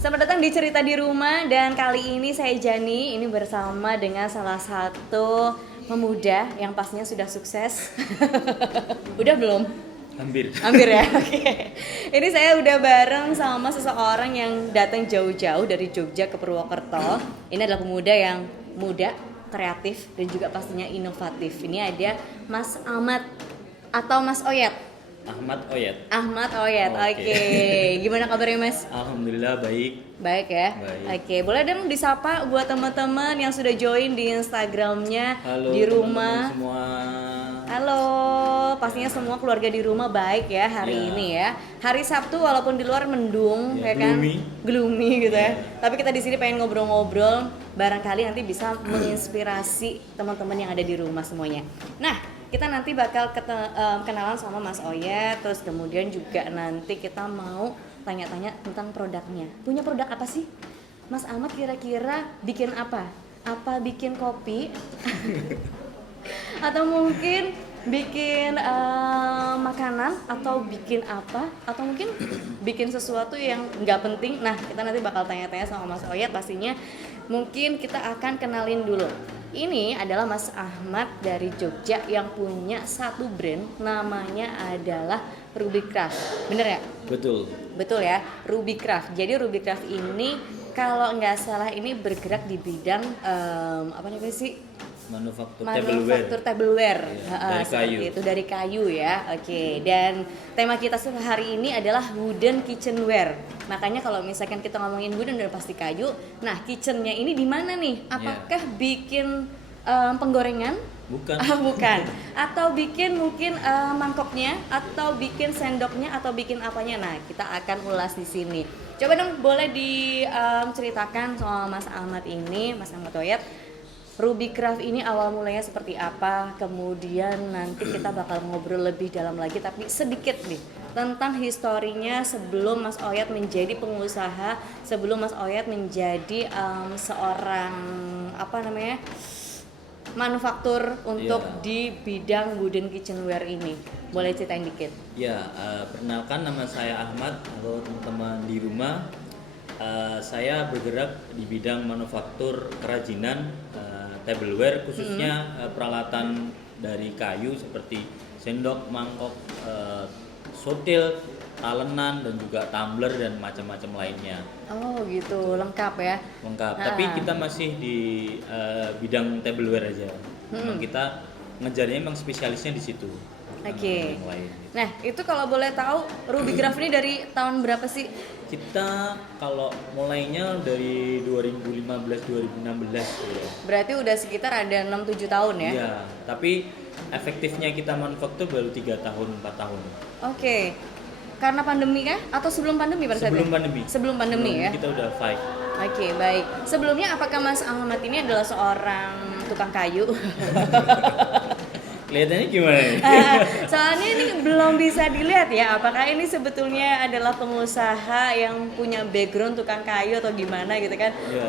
Selamat datang di Cerita di Rumah dan kali ini saya Jani ini bersama dengan salah satu pemuda yang pastinya sudah sukses. Udah belum? Hampir. Hampir ya. Oke. Ini saya udah bareng sama seseorang yang datang jauh-jauh dari Jogja ke Purwokerto. Ini adalah pemuda yang muda, kreatif dan juga pastinya inovatif. Ini ada Mas Ahmad atau Mas Oyet. Ahmad Oyet. Ahmad Oyet, oke. Gimana kabarnya Mas? Alhamdulillah baik. Baik ya? Baik. Oke, boleh dong disapa buat teman-teman yang sudah join di Instagramnya Halo di teman-teman rumah. semua. Halo, pastinya semua keluarga di rumah baik ya hari Ya. ini ya. Hari Sabtu walaupun di luar mendung, Ya, kan? gloomy. Gloomy gitu ya. Ya. Tapi kita di sini pengen ngobrol-ngobrol, barangkali nanti bisa menginspirasi teman-teman yang ada di rumah semuanya. Nah, kita nanti bakal kenalan sama Mas Oyet, terus kemudian juga nanti kita mau tanya-tanya tentang produknya. Punya produk apa sih? Mas Ahmad kira-kira bikin apa? Apa bikin kopi? Atau mungkin bikin makanan atau bikin apa atau mungkin bikin sesuatu yang nggak penting. Nah, kita nanti bakal tanya-tanya sama Mas Oyet pastinya. Mungkin kita akan kenalin dulu. Ini adalah Mas Ahmad dari Jogja yang punya satu brand, namanya adalah Ruby Craft. Bener ya? Betul. Betul ya, Ruby Craft. Jadi Ruby Craft ini kalau nggak salah ini bergerak di bidang apa namanya sih? Manufaktur tableware. Iya, Seperti dari kayu. itu dari kayu ya. Oke. Dan tema kita hari ini adalah wooden kitchenware. Makanya kalau misalkan kita ngomongin wooden udah pasti kayu. Nah, kitchennya ini di mana nih? Apakah bikin penggorengan? Bukan. Bukan. Atau bikin mungkin mangkoknya, atau bikin sendoknya, atau bikin apanya? Nah, kita akan ulas di sini. Coba dong, boleh diceritakan soal Mas Ahmad ini, Mas Ahmad Oyet. Ruby Craft ini awal mulanya seperti apa? Kemudian nanti kita bakal ngobrol lebih dalam lagi, tapi sedikit nih tentang historinya sebelum Mas Oyet menjadi pengusaha, sebelum Mas Oyet menjadi seorang manufaktur untuk di bidang wooden kitchenware ini. Boleh ceritain dikit? Ya, perkenalkan nama saya Ahmad. Halo teman-teman di rumah. Saya bergerak di bidang manufaktur kerajinan tableware, khususnya peralatan dari kayu seperti sendok, mangkok, sotil, talenan, dan juga tumbler dan macam-macam lainnya. Oh gitu, lengkap ya? Lengkap. Tapi kita masih di bidang tableware aja. Memang kita ngejarnya emang spesialisnya di situ. Oke. Yang lain. Nah, itu kalau boleh tahu Ruby Craft ini dari tahun berapa sih? Kita kalau mulainya dari 2015-2016 ya. Berarti udah sekitar ada 6-7 tahun ya? Iya, tapi efektifnya kita manufaktur baru 3 tahun, 4 tahun. Oke. Karena pandemi kah? Atau sebelum pandemi pada saat Sebelum itu? pandemi. Sebelum pandemi ya? Kita udah fight. Oke, baik. Sebelumnya apakah Mas Ahmad ini adalah seorang tukang kayu? Kelihatannya gimana nih? Soalnya ini belum bisa dilihat ya, apakah ini sebetulnya adalah pengusaha yang punya background tukang kayu atau gimana gitu kan? Yeah.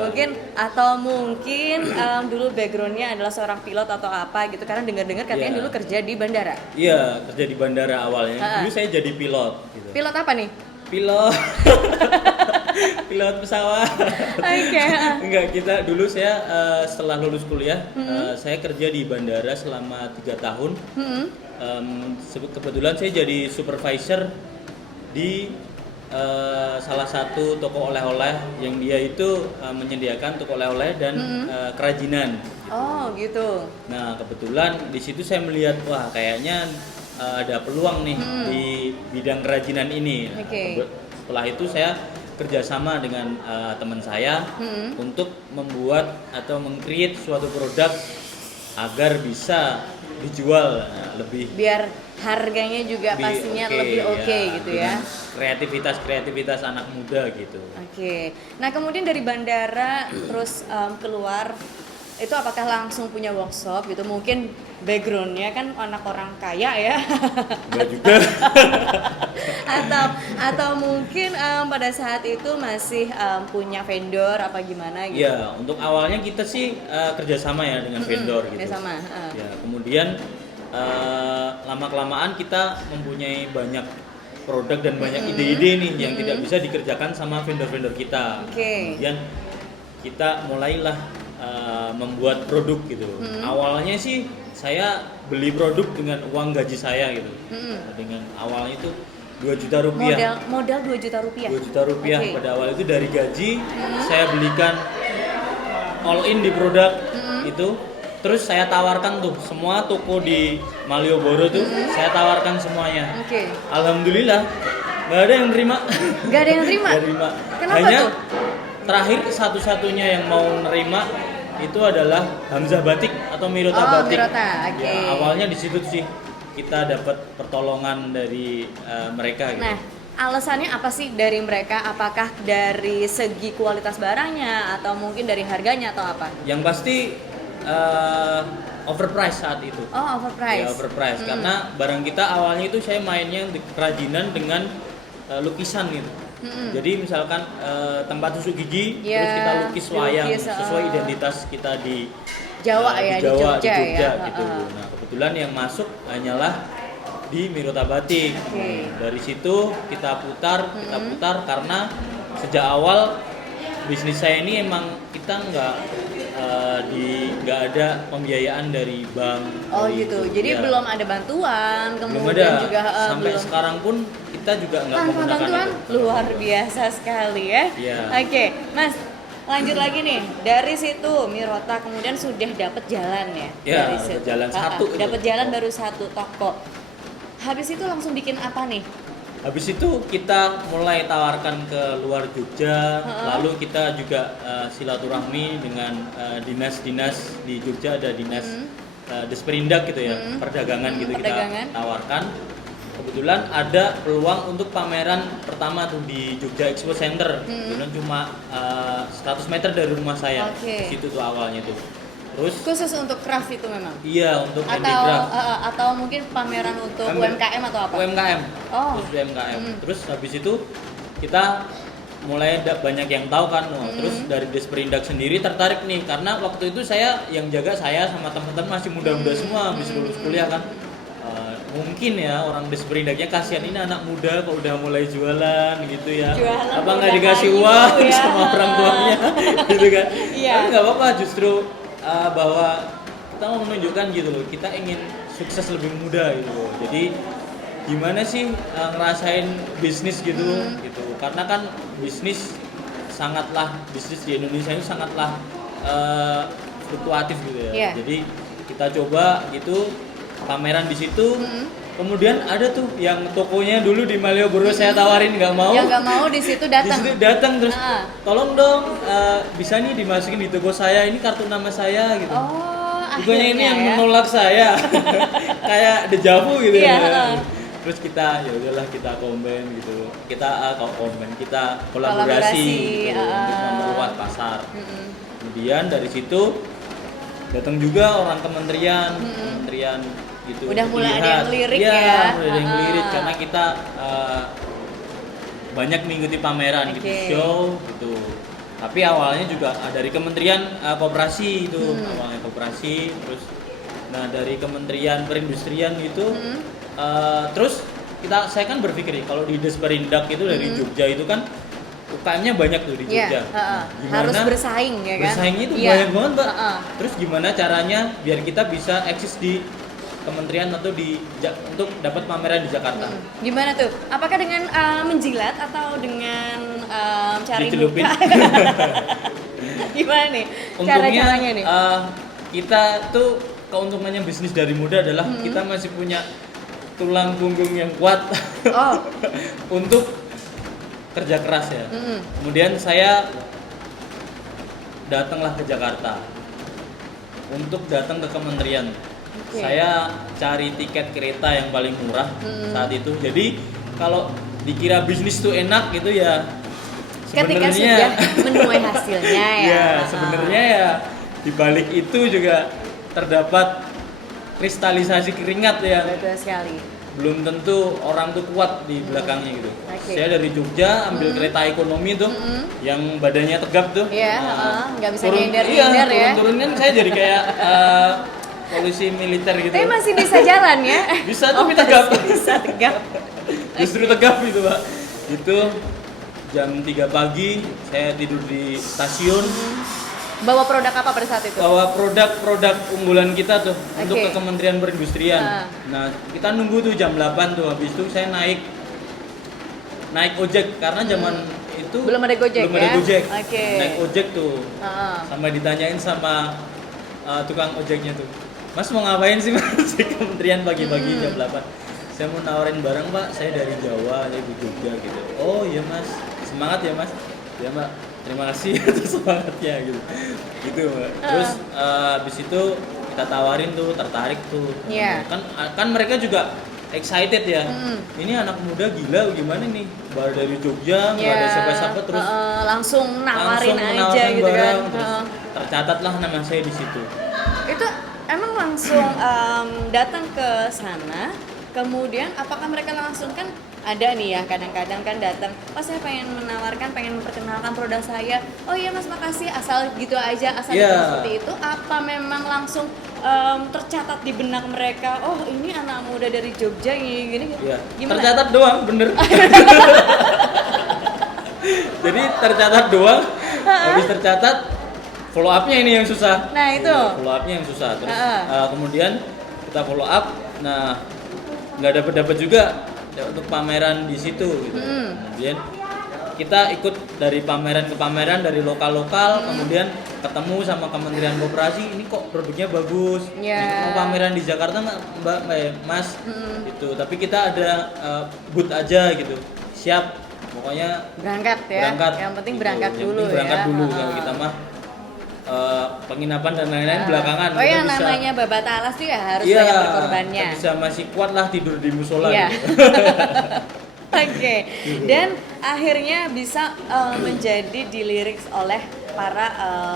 Mungkin dulu backgroundnya adalah seorang pilot atau apa gitu, karena dengar-dengar katanya dulu kerja di bandara. Iya, kerja di bandara awalnya. Dulu saya jadi pilot. Gitu. Pilot apa nih? Pilot. Pilot pesawat. Oke. Enggak, kita dulu saya setelah lulus kuliah, saya kerja di bandara selama 3 tahun. Kebetulan saya jadi supervisor di salah satu toko oleh-oleh yang dia itu menyediakan toko oleh-oleh dan kerajinan. Oh gitu. Nah, kebetulan di situ saya melihat wah kayaknya ada peluang nih di bidang kerajinan ini. Oke. Setelah itu saya kerjasama dengan teman saya untuk membuat atau meng-create suatu produk agar bisa dijual lebih, biar harganya juga pastinya lebih oke gitu ya. Kreativitas anak muda gitu. Oke. Nah, kemudian dari bandara terus keluar itu apakah langsung punya workshop gitu? Mungkin backgroundnya kan anak orang kaya ya. Enggak juga. atau mungkin pada saat itu masih punya vendor apa gimana gitu? Ya, untuk awalnya kita sih kerjasama ya dengan vendor gitu. Kerjasama. Ya, kemudian lama kelamaan kita mempunyai banyak produk dan banyak ide-ide nih yang tidak bisa dikerjakan sama vendor-vendor kita. Oke. Kemudian kita mulailah membuat produk gitu. Awalnya sih saya beli produk dengan uang gaji saya gitu. Dengan awalnya itu 2 juta rupiah. Modal 2 juta rupiah. 2 juta rupiah Oke. pada awal itu dari gaji saya belikan all in di produk itu. Terus saya tawarkan tuh semua toko di Malioboro tuh saya tawarkan semuanya. Oke. Alhamdulillah nggak ada yang terima. Nggak ada yang terima? Nggak terima. Kenapa Hanya tuh? terakhir satu-satunya yang mau nerima itu adalah Hamzah Batik atau Mirota Oh, Batik. Mirota, oke. Ya, awalnya di situ sih kita dapat pertolongan dari mereka gitu. Nah, alasannya apa sih dari mereka? Apakah dari segi kualitas barangnya atau mungkin dari harganya atau apa? Yang pasti overprice saat itu. Oh, overprice. Ya, overprice karena barang kita awalnya itu saya mainnya kerajinan dengan lukisan gitu. Jadi misalkan tempat tusuk gigi, Ya, terus kita lukis wayang dilukis, sesuai identitas kita di Jawa ya, di Jawa, Jogja ya. gitu. Nah kebetulan yang masuk hanyalah di Mirota Batik. Oke. Dari situ kita putar karena sejak awal bisnis saya ini emang kita nggak ada pembiayaan dari bank. Oh dari gitu. itu. Jadi Ya. belum ada bantuan, Belum kemudian ada. juga Sampai belum sekarang pun kita juga nggak tanpa menggunakan bantuan. itu. Luar biasa sekali ya. Iya. Oke, Mas. Lanjut lagi nih. Dari situ Mirota kemudian sudah dapat jalan ya. Ya, dari dapat situ. jalan satu itu. Dapat jalan baru satu toko. Habis itu langsung bikin apa nih? Habis itu kita mulai tawarkan ke luar Jogja, lalu kita juga silaturahmi dengan dinas-dinas di Jogja, ada dinas Desperindak gitu ya, perdagangan gitu perdagangan. kita tawarkan. Kebetulan ada peluang untuk pameran pertama tuh di Jogja Expo Center, kebetulan cuma 100 meter dari rumah saya, Oke. di situ tuh awalnya tuh. Terus Khusus untuk craft itu memang? iya untuk Atau handicraft. atau mungkin pameran untuk Pamer- UMKM atau apa? UMKM. Oh. Terus UMKM. Terus habis itu kita mulai banyak yang tahu kan. Wah, terus dari Desperindak sendiri tertarik nih karena waktu itu saya yang jaga saya sama teman-teman masih muda-muda semua habis lulus kuliah kan. Mungkin ya orang Desperindaknya kasihan ini anak muda kok udah mulai jualan gitu ya. Jualan Apa nggak udah dikasih kayu uang ya. sama orang tuanya gitu kan. Iya. Tapi nggak apa-apa justru bahwa kita mau menunjukkan gitu loh, kita ingin sukses lebih muda gitu loh. Jadi gimana sih ngerasain bisnis gitu gitu. Karena kan bisnis di Indonesia itu sangatlah fluktuatif gitu ya. Iya. Jadi kita coba gitu pameran di situ. Kemudian ada tuh yang tokonya dulu di Malioboro saya tawarin nggak mau. Yang nggak mau di situ Di datang. situ datang terus Ah. tolong dong bisa nih dimasukin di toko saya, ini kartu nama saya gitu. Oh, Bukannya ini akhirnya yang ya. menolak saya. Kayak dejavu gitu Iya, ya. heeh. Terus kita ya udahlah kita komen gitu. Kita kita kolaborasi Kolaborasi, gitu, untuk memperluas pasar. Mm-mm. Kemudian dari situ datang juga orang kementerian gitu. Udah untuk mulai ada lihat. yang lirik Iya, ya. mulai ada yang Ah. lirik karena kita banyak mengikuti pameran gitu, Oke. show gitu. Tapi awalnya juga dari Kementerian Koperasi itu, awalnya koperasi, terus nah dari Kementerian Perindustrian itu, terus saya kan berpikir nih kalau di Desperindak itu dari Jogja itu kan UKM-nya banyak tuh di Iya, Jogja. heeh. Gimana Harus bersaing ya kan? bersaingnya itu Iya. banyak banget, Mbak. Heeh. Terus gimana caranya biar kita bisa eksis di kementerian atau untuk dapat pameran di Jakarta? Gimana tuh? Apakah dengan menjilat atau dengan cari Dicelupin. muka? Gimana nih? Untungnya Cara-caranya nih? kita tuh keuntungannya bisnis dari muda adalah kita masih punya tulang punggung yang kuat Oh, untuk kerja keras ya. mm-mm. Kemudian saya datanglah ke Jakarta untuk datang ke kementerian. Oke. Saya cari tiket kereta yang paling murah saat itu. Jadi kalau dikira bisnis tuh enak gitu ya, Ketika sudah menuai hasilnya ya. ya sebenarnya ya di balik itu juga terdapat kristalisasi keringat ya. Betul sekali. Belum tentu orang tuh kuat di belakangnya gitu. Oke. Saya dari Jogja ambil kereta ekonomi tuh yang badannya tegap tuh. Iya, Nah, nggak bisa turun- nyender-nyender ya. Turun-turun kan saya jadi kayak polisi militer gitu. Tapi masih bisa jalan ya? Bisa tapi tegap. Bisa tegap. Justru tegap gitu Pak. Itu jam 3 pagi saya tidur di stasiun. Bawa produk apa pada saat itu? Bawa produk-produk unggulan kita tuh untuk Oke. ke Kementerian Perindustrian. Nah, kita nunggu tuh jam 8 tuh. Habis itu saya naik ojek karena zaman itu Belum ada Gojek belum ada ya? Gojek. Oke. Naik ojek tuh. Heeh. Sampai ditanyain sama tukang ojeknya tuh. Mas mau ngapain sih Mas di Kementerian pagi-pagi jam 8? Saya mau nawarin barang Pak, saya dari Jawa, saya di Jogja gitu. Oh iya Mas, semangat ya Mas. Ya Mbak, terima kasih atas semangatnya gitu. Gitu Mbak. Terus habis itu kita tawarin tuh, tertarik tuh. Iya. Kan mereka juga excited ya. Ini anak muda gila gimana nih? Baru dari Jogja, nggak ada siapa-siapa terus langsung nawarin aja menawarkan gitu kan. barang, terus tercatatlah nama saya di situ. Itu emang langsung datang ke sana, kemudian apakah mereka langsung kan ada nih ya kadang-kadang kan datang, oh saya pengen menawarkan, pengen memperkenalkan produk saya, oh iya mas makasih, asal gitu aja, asal Yeah. gitu seperti itu, apa memang langsung tercatat di benak mereka, oh ini anak muda dari Jogja gini Iya. gimana? Tercatat doang, bener. Jadi tercatat doang, habis tercatat follow up-nya ini yang susah. Nah, itu. Iya, follow up-nya yang susah. Terus kemudian kita follow up, nah nggak dapat juga untuk pameran di situ gitu. Kemudian kita ikut dari pameran ke pameran, dari lokal-lokal, kemudian ketemu sama Kementerian Koperasi, ini kok produknya bagus. Ya. Mau pameran di Jakarta nggak Mbak, Mas? Gitu. Tapi kita ada booth aja gitu. Siap, pokoknya Berangkat ya, yang penting gitu. berangkat Yang dulu penting berangkat ya. dulu. Kalau kita mah penginapan dan lain-lain belakangan. Oh Kita yang bisa- namanya babat alas juga harus Iya, banyak berkorbannya. kita bisa masih kuat lah tidur di musola. Iya. Gitu. Oke, dan akhirnya bisa menjadi dilirik oleh para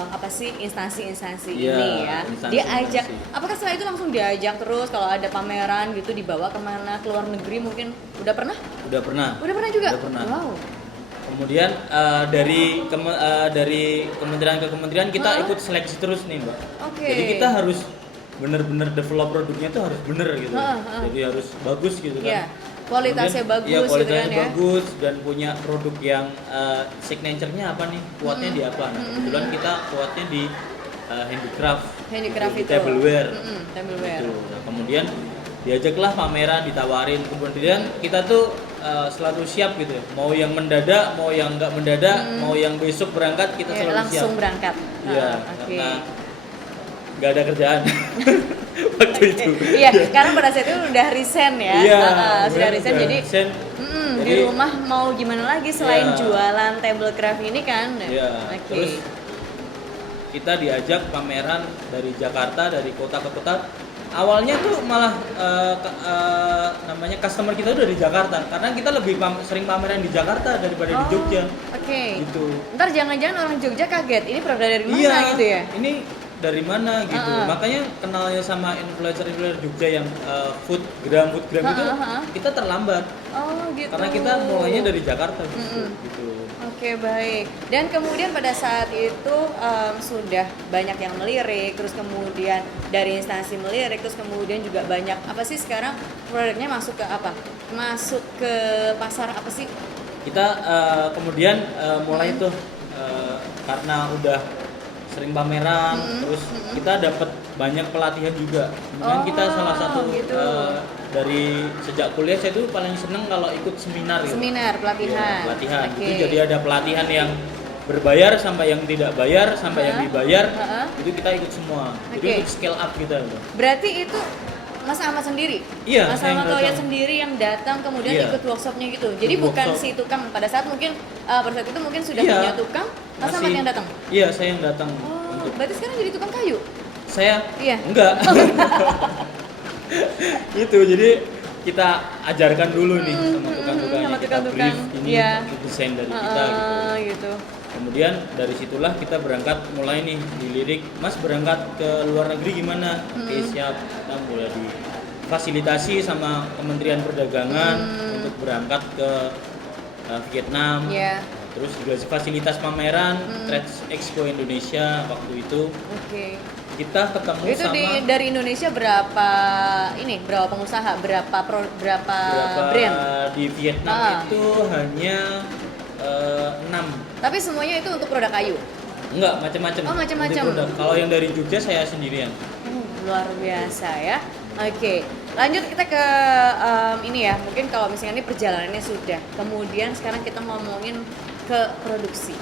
apa sih instansi-instansi Iya, ini ya. Diajak, instansi-instansi. apakah setelah itu langsung diajak terus kalau ada pameran gitu dibawa kemana, ke luar negeri mungkin? Udah pernah? Udah pernah. Udah pernah juga? Udah pernah. Wow. Kemudian dari kementerian ke kementerian kita ikut seleksi terus nih Mbak. Oke. Jadi kita harus bener-bener develop produknya tuh harus bener gitu. Jadi harus bagus gitu kan. Iya. Kualitasnya bagus Iya, gitu kualitasnya kan ya. bagus dan punya produk yang signature-nya apa nih? Kuatnya di apa? Nah, kebetulan kita kuatnya di Handicraft di itu. tableware. Tableware. Gitu. Nah, kemudian diajaklah pameran, ditawarin, kemudian kita tuh selalu siap gitu ya. Mau yang mendadak, mau yang nggak mendadak, mau yang besok berangkat kita Iya, selalu langsung siap. berangkat. Iya, Oke. karena nggak ada kerjaan waktu itu. Iya, karena pada saat itu udah resign ya. Iya, Sudah resign udah jadi resign. di Jadi- rumah mau gimana lagi selain Iya. jualan tablecraft ini kan? Iya. Oke. Terus kita diajak pameran dari Jakarta, dari kota ke kota. Awalnya tuh malah namanya customer kita udah di Jakarta karena kita lebih sering pameran di Jakarta daripada di Jogja. Oke. Gitu. Ntar jangan-jangan orang Jogja kaget, ini produk dari mana Iya, gitu ya? ini dari mana gitu. Makanya kenalnya sama influencer Jogja yang food gram itu kita terlambat Oh gitu. karena kita mulainya dari Jakarta gitu. Oke baik. Dan kemudian pada saat itu sudah banyak yang melirik, terus kemudian dari instansi melirik, terus kemudian juga banyak apa sih sekarang produknya masuk ke apa? Masuk ke pasar apa sih? Kita kemudian mulai tuh karena udah sering pameran, terus kita dapat banyak pelatihan juga. Kemudian kita salah satu gitu. dari sejak kuliah saya tuh paling seneng kalau ikut seminar gitu. Seminar, pelatihan. Iya, pelatihan. Oke. Itu jadi ada pelatihan yang berbayar sampai yang tidak bayar sampai yang dibayar itu kita ikut semua. Jadi Oke. untuk scale up kita. Berarti itu Mas Ahmad sendiri? Iya, Mas saya yang Ahmad Toya datang. sendiri yang datang kemudian Iya. ikut workshopnya gitu. Jadi Ikut bukan workshop. si tukang pada saat mungkin pada saat itu mungkin sudah Iya. punya tukang, Mas Ahmad yang datang. Iya, saya yang datang. Oh, Untuk berarti sekarang jadi tukang kayu. saya Iya. enggak. Itu jadi kita ajarkan dulu nih sama tukang-tukangnya, sama kita tukang-tukang. brief ini Iya. desain dari kita gitu. Gitu. Kemudian dari situlah kita berangkat mulai nih dilirik, Mas berangkat ke luar negeri gimana? Oke siap, kita mulai difasilitasi sama Kementerian Perdagangan untuk berangkat ke Vietnam. Iya. Terus juga fasilitas pameran Trade Expo Indonesia waktu itu. Oke. kita ketemu Itu sama dari Indonesia berapa pengusaha, berapa berapa brand? di Vietnam Ah. itu hanya 6. Tapi semuanya itu untuk produk kayu. Enggak, macam-macam. Oh, macam-macam. Nanti produk. Kalau yang dari Jogja saya sendirian. Luar biasa ya. Oke, lanjut kita ke ini ya. Mungkin kalau misalnya ini perjalanannya sudah. Kemudian sekarang kita ngomongin ke produksi.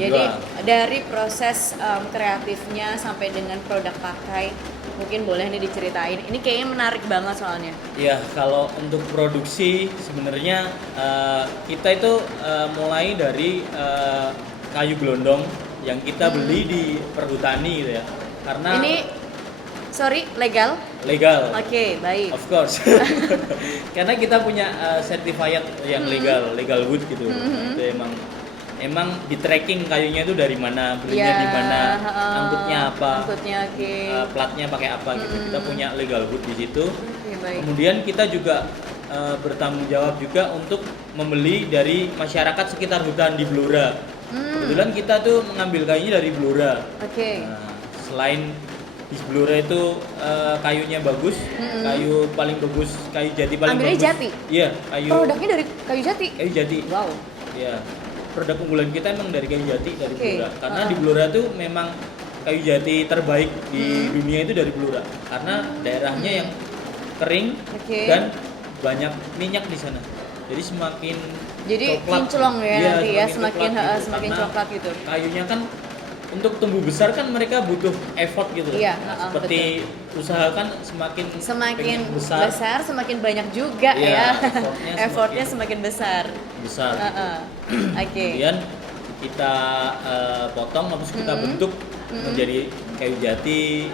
Jadi Wah. dari proses kreatifnya sampai dengan produk pakai, mungkin boleh nih diceritain. Ini kayaknya menarik banget soalnya. Ya, kalau untuk produksi sebenarnya kita itu mulai dari kayu gelondong yang kita beli di perhutani gitu ya. Karena Ini sorry, legal? legal. Oke, baik. Of course. Karena kita punya certified yang legal wood gitu. Itu emang di tracking kayunya itu dari mana, belinya di mana, angkutnya apa, Angkutnya oke. platnya pakai apa gitu. Kita punya legal wood di situ. Oke, baik. Kemudian kita juga bertanggung jawab juga untuk membeli dari masyarakat sekitar hutan di Blora. Kebetulan kita tuh mengambil kayunya dari Blora. Oke. Nah, selain di Blora itu kayunya bagus, kayu paling bagus, kayu jati paling Ambilnya bagus. jati? Iya, kayu Produknya dari kayu jati. kayu jati. Wow. Iya. Produk unggulan kita emang dari kayu jati dari Oke. Blora. Karena di Blora tuh memang kayu jati terbaik di dunia itu dari Blora. Karena daerahnya yang kering Oke. dan banyak minyak di sana. Jadi semakin Jadi coklat. kinclong ya Iya, nanti ya, semakin coklat gitu. semakin Karena coklat gitu. Kayunya kan untuk tumbuh besar kan mereka butuh effort gitu. Iya, Seperti usaha kan semakin Semakin pengen besar, semakin banyak juga Iya, ya. effortnya Effortnya semakin besar. besar. Oke. Kemudian kita potong habis kita bentuk menjadi kayu jati,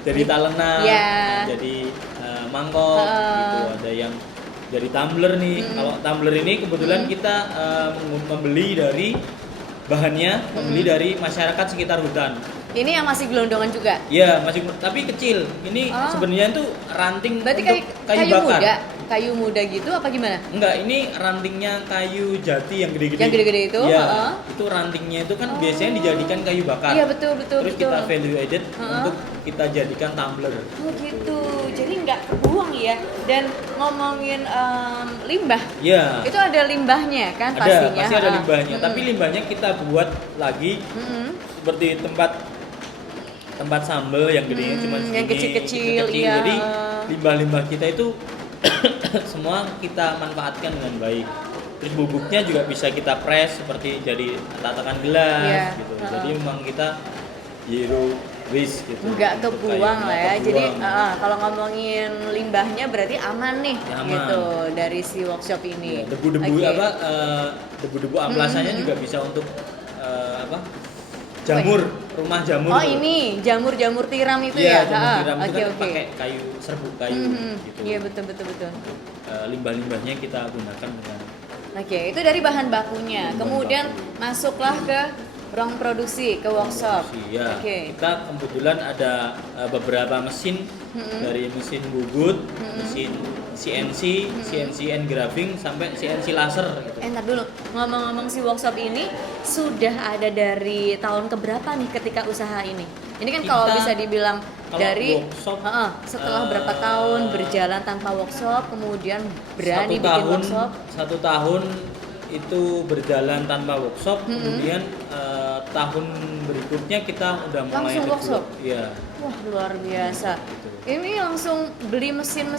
jadi talenan, Iya. jadi mangkok gitu. Ada yang jadi tumbler nih. Kalau tumbler ini kebetulan kita membeli dari bahannya, membeli dari masyarakat sekitar hutan. Ini yang masih gelondongan juga. Iya, masih tapi kecil. Ini Oh. sebenarnya itu ranting Berarti untuk kayu bakar. muda, kayu muda gitu apa gimana? Enggak, ini rantingnya kayu jati yang gede-gede. Yang gede-gede itu? Iya. Heeh. Itu rantingnya itu kan biasanya dijadikan kayu bakar. Iya betul betul Terus betul. kita value added untuk kita jadikan tumbler. Oh gitu, jadi nggak kebuang ya. Dan ngomongin limbah, Iya. itu ada limbahnya kan Ada, pastinya. pasti ada Ha-ha. limbahnya. Tapi limbahnya kita buat lagi seperti tempat sambel yang gedenya cuma segini, yang kecil-kecil, kecil-kecil. iya. Jadi limbah-limbah kita itu semua kita manfaatkan dengan baik. Terus bubuknya juga bisa kita press seperti jadi tatakan gelas Iya. gitu. Heeh. Jadi memang kita zero waste gitu. Nggak Untuk kebuang kayu, lah ya. nggak Jadi kebuang. kalau ngomongin limbahnya berarti aman nih Ya, aman. gitu dari si workshop ini. Ya, debu-debu Oke. debu-debu amplasanya juga bisa untuk jamur, rumah jamur. Oh ini jamur-jamur tiram itu Iya, ya? jamur Ha-ha. tiram itu Oke kan oke. pakai kayu serbuk kayu gitu. Iya betul betul betul. Limbah-limbahnya kita gunakan dengan Oke, itu dari bahan bakunya. Bahan Kemudian masuklah ke ruang produksi, ke workshop. produksi. Ya, Oke. kita kebetulan ada beberapa mesin dari mesin bubut, mesin CNC, CNC engraving sampai CNC laser gitu. Ntar dulu, ngomong-ngomong si workshop ini sudah ada dari tahun keberapa nih ketika usaha ini? Ini kan kalau Kita- bisa dibilang kalau dari workshop, setelah berapa tahun berjalan tanpa workshop, kemudian berani bikin workshop. 1 tahun itu berjalan tanpa workshop, kemudian tahun berikutnya kita udah mulai Langsung develop. workshop? Iya. Wah luar biasa. Ini langsung beli mesin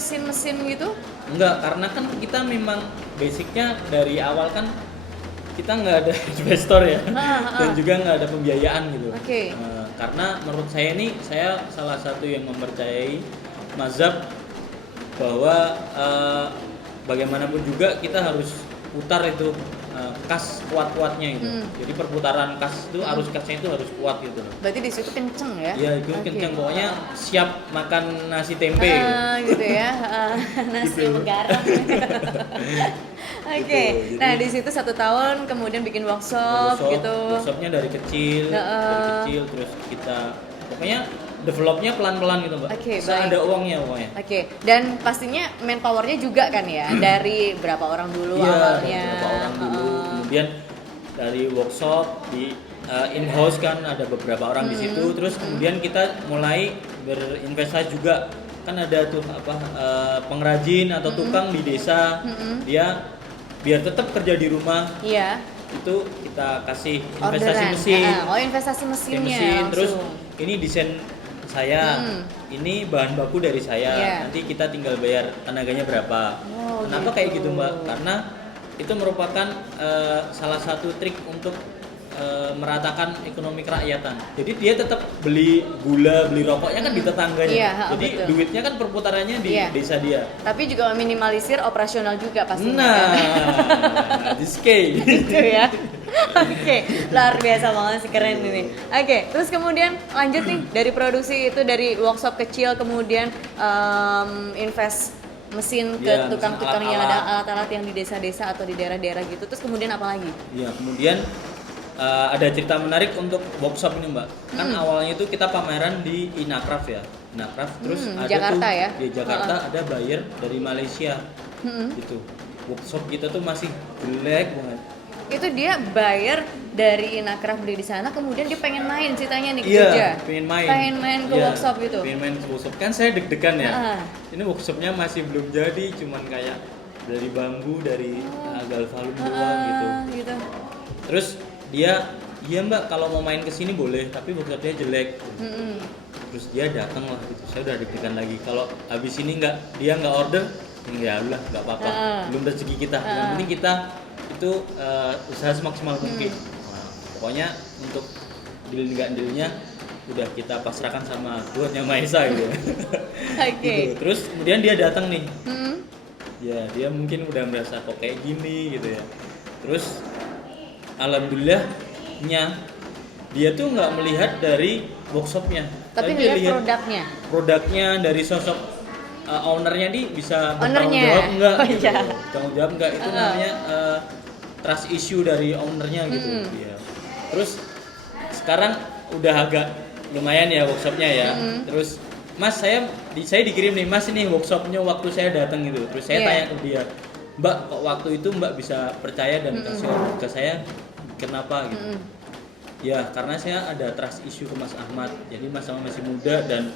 gitu? Enggak, karena kan kita memang basicnya dari awal kan kita nggak ada investor ya, dan juga nggak ada pembiayaan gitu. Oke. Karena menurut saya ini, saya salah satu yang mempercayai mazhab bahwa bagaimanapun juga kita harus putar itu kas kuat-kuatnya itu. Jadi perputaran kas itu arus kasnya itu harus kuat gitu loh. Berarti di situ kenceng ya? Ya itu Oke. kenceng, pokoknya siap makan nasi tempe. Gitu ya, nasi Gitu. garam. Oke, Gitu, nah jadi- di situ 1 tahun kemudian bikin workshop gitu. Workshopnya dari kecil, terus kita pokoknya developnya pelan-pelan gitu mbak. Oke, Seada uangnya pokoknya. Oke, dan pastinya manpowernya juga kan ya, dari berapa orang dulu Iya, awalnya. dari beberapa orang dulu, kemudian dari workshop in-house kan, ada beberapa orang di situ. Terus kemudian kita mulai berinvestasi juga, kan ada tuh apa pengrajin atau tukang di desa, dia biar tetap kerja di rumah, Iya. itu kita kasih investasi Orderan. mesin. Oh, investasi mesinnya mesin. Terus langsung. ini desain saya, ini bahan baku dari saya. Iya. Nanti kita tinggal bayar tenaganya berapa. Oh, Kenapa gitu. kayak gitu Mbak? Karena itu merupakan salah satu trik untuk meratakan ekonomi kerakyatan. Jadi dia tetap beli gula, beli rokoknya kan di tetangganya. Iya, Jadi betul. duitnya kan perputarannya di Iya. desa dia. Tapi juga meminimalisir operasional juga pastinya. Nah, this case. Gitu ya. Oke, luar biasa banget sih, keren ini. Oke, terus kemudian lanjut nih dari produksi itu, dari workshop kecil kemudian invest mesin ke Iya, mesin tukang-tukang yang ada alat-alat. alat-alat yang di desa-desa atau di daerah-daerah gitu. Terus kemudian apa lagi? Ya, kemudian ada cerita menarik untuk workshop ini Mbak. Kan awalnya itu kita pameran di Inacraft ya. Inacraft, terus ada Jakarta tuh ya? di Jakarta ada buyer dari Malaysia. Gitu. Workshop kita tuh masih jelek banget. Itu dia buyer dari Inacraft beli di sana, kemudian dia pengen main ceritanya nih ke Iya, Jogja. pengen main. Pengen main ke Iya, workshop gitu. Pengen main ke workshop. Kan saya deg-degan ya. Ah. Ini workshopnya masih belum jadi, cuman kayak dari bambu, dari galvalum doang gitu. Gitu. Terus dia, iya Mbak, kalau mau main ke sini boleh, tapi workshopnya jelek. Terus dia datang lah gitu. Saya udah deg-degan lagi. Kalau habis ini dia nggak order, ya udah nggak apa-apa. Belum rezeki kita. Yang penting kita itu usaha semaksimal mungkin. Nah, pokoknya untuk deal nggak dealnya udah kita pasrahkan sama Tuhan Yang Maha Esa gitu. Oke. Gitu. Terus kemudian dia datang nih. Hmm. Ya dia mungkin udah merasa kok kayak gini gitu ya. Terus alhamdulillahnya dia tuh nggak melihat dari workshopnya, Tapi dia ngeliat lihat produknya. dari sosok ownernya nih, bisa bertanggung Ownernya. jawab nggak Oh, gitu. iya. Bertanggung jawab nggak, itu namanya trust issue dari ownernya gitu. Iya. Terus sekarang udah agak lumayan ya workshopnya ya. Terus Mas, saya dikirim nih, Mas ini workshopnya waktu saya datang gitu. Terus saya Iya. tanya ke dia, Mbak, kok waktu itu Mbak bisa percaya dan kasih order ke saya, kenapa gitu? Ya karena saya ada trust issue ke Mas Ahmad. Jadi Mas Ahmad masih muda dan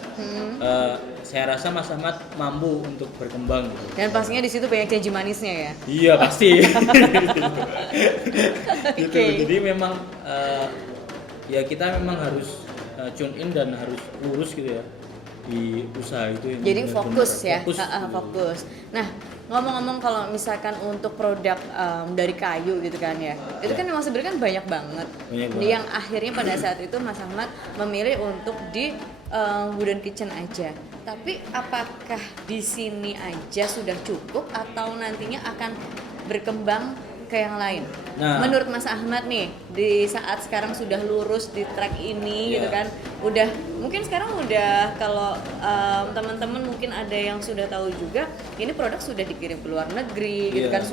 saya rasa Mas Ahmad mampu untuk berkembang gitu. Dan pastinya di situ banyak janji manisnya ya. Iya pasti. Gitu. Oke. Jadi memang ya kita memang harus tune in dan harus lurus gitu ya di usaha itu. Yang Jadi benar-benar fokus ya. Fokus. Fokus. Nah, ngomong-ngomong kalau misalkan untuk produk dari kayu gitu kan ya, itu kan memang sebenarnya kan banyak banget. Banyak banget. Yang akhirnya pada saat itu Mas Ahmad memilih untuk di wooden kitchen aja. Tapi apakah di sini aja sudah cukup atau nantinya akan berkembang ke yang lain? Nah. Menurut Mas Ahmad nih, di saat sekarang sudah lurus di track ini Iya. gitu kan, udah mungkin sekarang udah kalau teman-teman mungkin ada yang sudah tahu juga, ini produk sudah dikirim ke luar negeri gitu Iya. kan,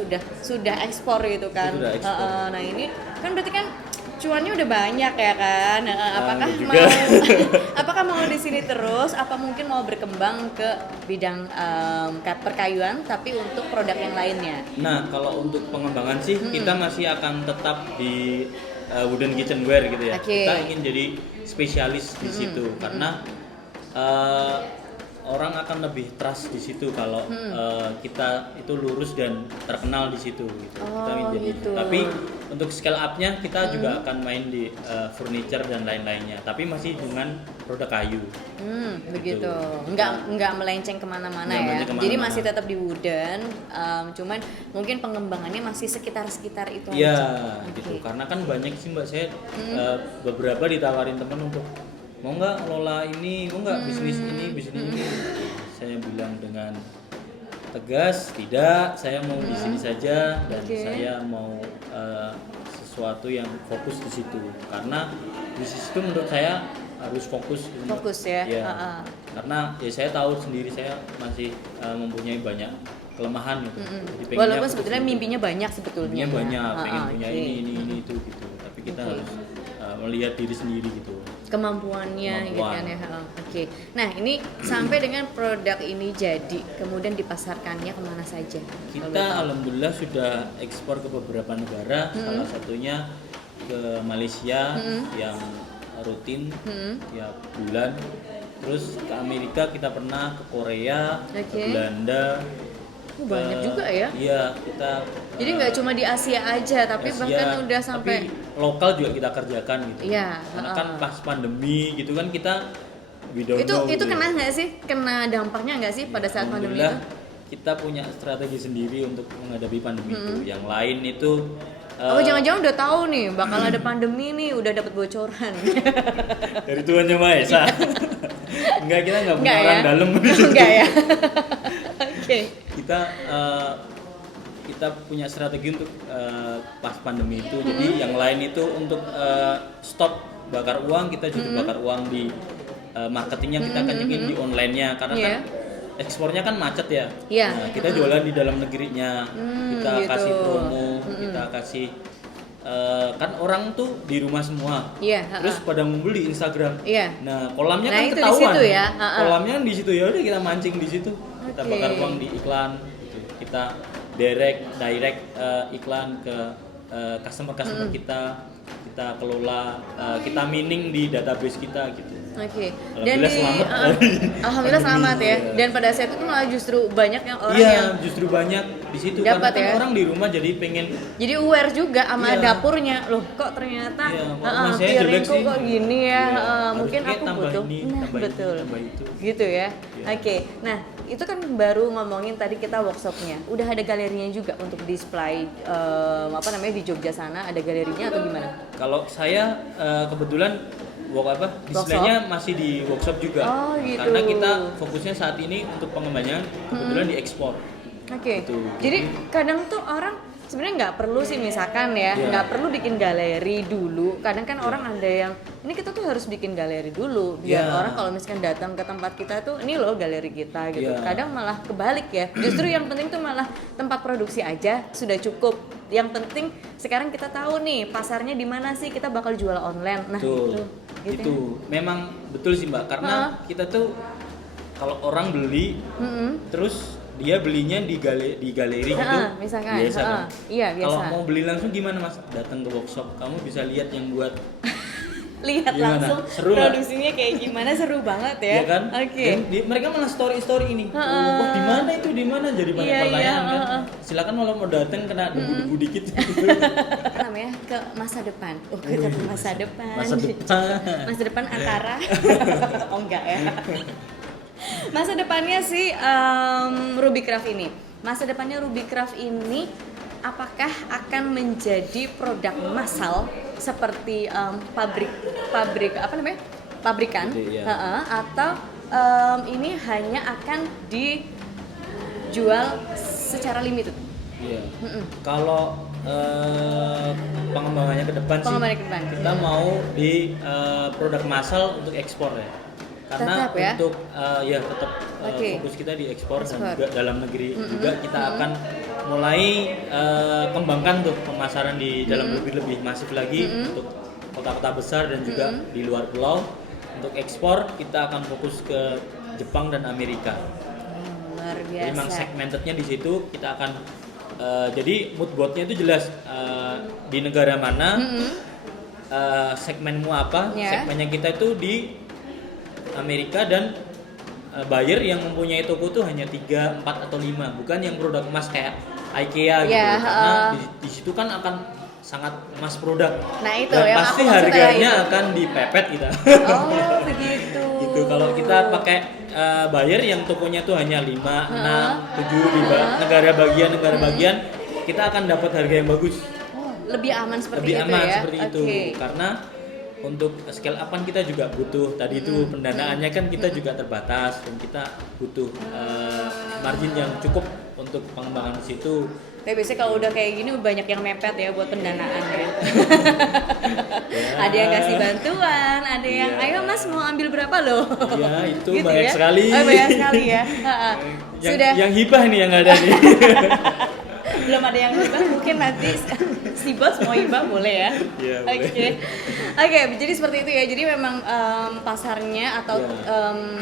sudah ekspor gitu kan. Sudah ekspor. Nah ini kan berarti kan cuannya udah banyak ya kan. Apakah enggak mau juga. apakah mau di sini terus? Apa mungkin mau berkembang ke bidang perkayuan tapi untuk produk yang lainnya? Nah, kalau untuk pengembangan sih kita masih akan tetap di wooden kitchenware gitu ya. Oke. Kita ingin jadi spesialis di situ karena orang akan lebih trust di situ kalau kita itu lurus dan terkenal di situ gitu. Kita ingin jadi. gitu. Tapi untuk scale up-nya kita juga akan main di furniture dan lain-lainnya. Tapi masih dengan produk kayu. Begitu. Nggak melenceng kemana-mana Nggak ya. melenceng kemana-mana. Jadi masih tetap di wooden, cuman mungkin pengembangannya masih sekitar itu Iya, aja. gitu. Oke. Karena kan banyak sih Mbak, saya beberapa ditawarin teman untuk mau nggak lola ini, mau nggak bisnis ini. Saya bilang dengan tegas, tidak. Saya mau di sini saja dan Oke. saya mau sesuatu yang fokus di situ. Karena bisnis itu menurut saya harus fokus. Fokus ya. Iya. Karena ya saya tahu sendiri saya masih mempunyai banyak kelemahan gitu. Jadi pengennya Walaupun fokus sebetulnya gitu. mimpinya banyak sebetulnya. Mimpinya banyak, pengen punya oke. ini itu gitu. Tapi kita harus melihat diri sendiri gitu. Kemampuannya gitu Kemampuan. kan ya. Oke. Nah, ini sampai dengan produk ini jadi, kemudian dipasarkannya kemana saja? Kalau boleh Kita tahu. alhamdulillah sudah ekspor ke beberapa negara. Salah satunya ke Malaysia yang rutin tiap bulan. Terus ke Amerika kita pernah, ke Korea, ke Oke. Belanda. Banyak juga ya. Iya, kita Jadi nggak cuma di Asia aja, tapi Asia, bahkan udah sampai tapi lokal juga kita kerjakan gitu. Iya, Karena kan pas pandemi gitu kan kita we don't itu know gitu kena ya. nggak sih? Kena dampaknya nggak sih pada saat pandemi itu? Alhamdulillah, kita punya strategi sendiri untuk menghadapi pandemi itu. Yang lain itu Apa jangan-jangan udah tahu nih bakal ada pandemi nih, udah dapat bocoran? dari Tuhan Yang Maha Esa. Enggak, kita nggak punya Enggak orang ya? dalam. Enggak ya? Oke. Kita punya strategi untuk pas pandemi itu. Jadi yang lain itu untuk stop bakar uang, kita juga bakar uang di marketingnya, kita kencengin di online-nya karena Iya. kan ekspornya kan macet ya. Iya. Nah, kita jualan di dalam negerinya, kita gitu. kasih promo, kita kasih kan orang tuh di rumah semua. Iya, Terus pada ngumpul di Instagram. Iya. Nah, kolamnya Nah, kan itu di ketahuan. situ ya, Kolamnya kan di situ, ya udah kita mancing di situ. Kita Oke. bakar uang di iklan gitu. Kita direct iklan ke customer kita kelola, kita mining di database kita gitu. Oke. Alhamdulillah selamat dari Alhamdulillah selamat ya. pandemi, Dan pada saat itu malah justru banyak yang orang Iya, yang justru banyak di situ Dapat karena kan ya. orang di rumah jadi pengen jadi aware juga sama Iya. dapurnya. Loh, kok ternyata Iya, kok rumah saya jelek piringku sih. kok gini ya. Iya, Mungkin harusnya aku tambah butuh. ini, Nah, tambah ini, betul. tambah itu. Gitu ya. Iya. Oke. Nah, itu kan baru ngomongin tadi kita workshopnya. Udah ada galerinya juga untuk display di Jogja sana, ada galerinya atau gimana? Kalau saya kebetulan displaynya masih di workshop juga. Oh, gitu. Karena kita fokusnya saat ini untuk pengembangan kebetulan diekspor. Oke. Gitu. Jadi kadang tuh orang sebenarnya nggak perlu sih misalkan ya, Iya. nggak perlu bikin galeri dulu. Kadang kan orang ada yang ini kita tuh harus bikin galeri dulu biar Iya. orang kalau misalkan datang ke tempat kita tuh ini loh galeri kita gitu. Iya. Kadang malah kebalik ya. Justru yang penting tuh malah tempat produksi aja sudah cukup. Yang penting sekarang kita tahu nih pasarnya di mana sih, kita bakal jual online. Nah, Betul. gitu. Itu memang betul sih Mbak, karena kita tuh kalau orang beli terus dia belinya di galeri gitu misalkan. biasa kan. Iya, biasa. Kalau mau beli langsung gimana Mas? Datang ke workshop, kamu bisa lihat yang buat Lihat Gimana? langsung Seru nggak? produksinya kayak gimana, seru banget ya. ya kan? Oke. Dan mereka malah story ini. Wah, di mana itu? Di mana? Jadi banyak Iya, pertanyaan iya, kan. Silakan kalau mau datang kena debu-debu dikit. Apa namanya, ke masa depan. Oh, kita ke masa depan. Masa depan. Masa depan antara oh enggak ya. Masa depannya sih Rubicraft ini. Masa depannya Rubicraft ini apakah akan menjadi produk massal seperti pabrikan Iya. atau ini hanya akan dijual secara limited? Iya. Kalau pengembangannya ke depan Pengembangannya sih ke depan. kita mau di produk massal untuk ekspor ya. Karena Tetap ya? untuk tetap Oke. fokus kita di ekspor dan Ekspor. juga dalam negeri juga kita akan mulai kembangkan tuh pemasaran di dalam lebih masif lagi untuk kota-kota besar dan juga di luar pulau. Untuk ekspor kita akan fokus ke Jepang dan Amerika. Luar Jadi memang biasa. segmentednya di situ kita akan jadi mood boardnya itu jelas di negara mana segmenmu apa, Ya. segmennya kita itu di Amerika dan buyer yang mempunyai toko tuh hanya 3, 4 atau 5, bukan yang produk emas kayak IKEA gitu. Ya, Karena di situ kan akan sangat emas produk. Nah, itu dan yang pasti aku maksud harganya itu. akan dipepet kita. Oh, begitu. Gitu. Kalau kita pakai buyer yang tokonya tuh hanya 5, 6, 7 di negara bagian, kita akan dapat harga yang bagus. Oh, lebih aman seperti Lebih itu aman ya. seperti itu. Oke. Karena untuk scale up kan kita juga butuh tadi itu pendanaannya kan kita juga terbatas dan kita butuh margin yang cukup untuk pengembangan di situ. Tapi biasanya kalau udah kayak gini banyak yang mepet ya buat pendanaan ya. Ada yang kasih bantuan, ada yang ayo Mas mau ambil berapa loh. Ya, itu Gitu banyak ya? sekali. Oh, banyak sekali ya. Yang hibah nih yang ada nih. Belum ada yang hibah, mungkin nanti si bos mau hibah boleh ya. Iya, Oke. Oke, jadi seperti itu ya. Jadi memang pasarnya atau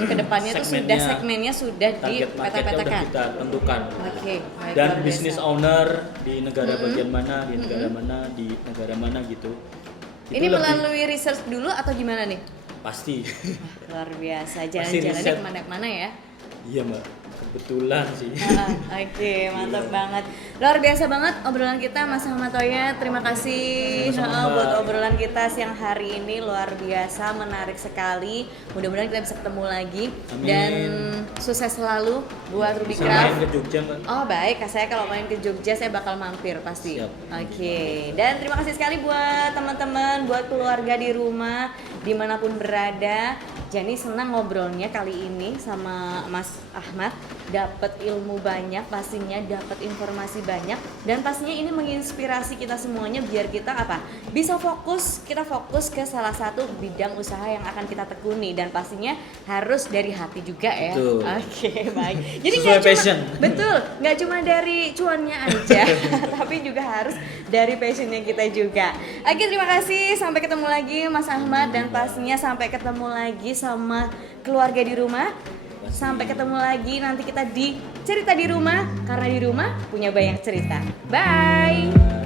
kedepannya tuh sudah segmennya sudah Target marketnya udah dipeta-petakan. kita tentukan. Oke. baik, Dan luar business biasa. owner di negara bagian mana, di negara mana, di negara mana gitu. Ini lebih- melalui research dulu atau gimana nih? Pasti. Luar biasa, Pasti jalan-jalannya riset. kemana-mana ya. Iya mbak, kebetulan sih. Oke, mantap Iya. banget. Luar biasa banget obrolan kita Mas Ahmad Toya. Terima kasih Sama-sama, Mbak. buat obrolan kita siang hari ini, luar biasa, menarik sekali. Mudah-mudahan kita bisa ketemu lagi. Amin. Dan sukses selalu buat Ruby Bisa main Craft. ke Jogja mbak. Oh baik, saya kalau main ke Jogja saya bakal mampir pasti. Siap. Oke, dan terima kasih sekali buat teman-teman, buat keluarga di rumah, dimanapun berada. Jadi senang ngobrolnya kali ini sama Mas Ahmad. Dapat ilmu banyak, pastinya dapat informasi banyak, dan pastinya ini menginspirasi kita semuanya biar kita apa? Bisa fokus, kita fokus ke salah satu bidang usaha yang akan kita tekuni, dan pastinya harus dari hati juga ya. Betul. Oke, baik. Jadi Sesuai nggak cuma- passion. Betul, nggak cuma dari cuannya aja, tapi juga harus dari passionnya kita juga. Oke, terima kasih. Sampai ketemu lagi Mas Ahmad, dan pastinya sampai ketemu lagi sama keluarga di rumah. Sampai ketemu lagi nanti kita di cerita di rumah, karena di rumah punya banyak cerita. Bye.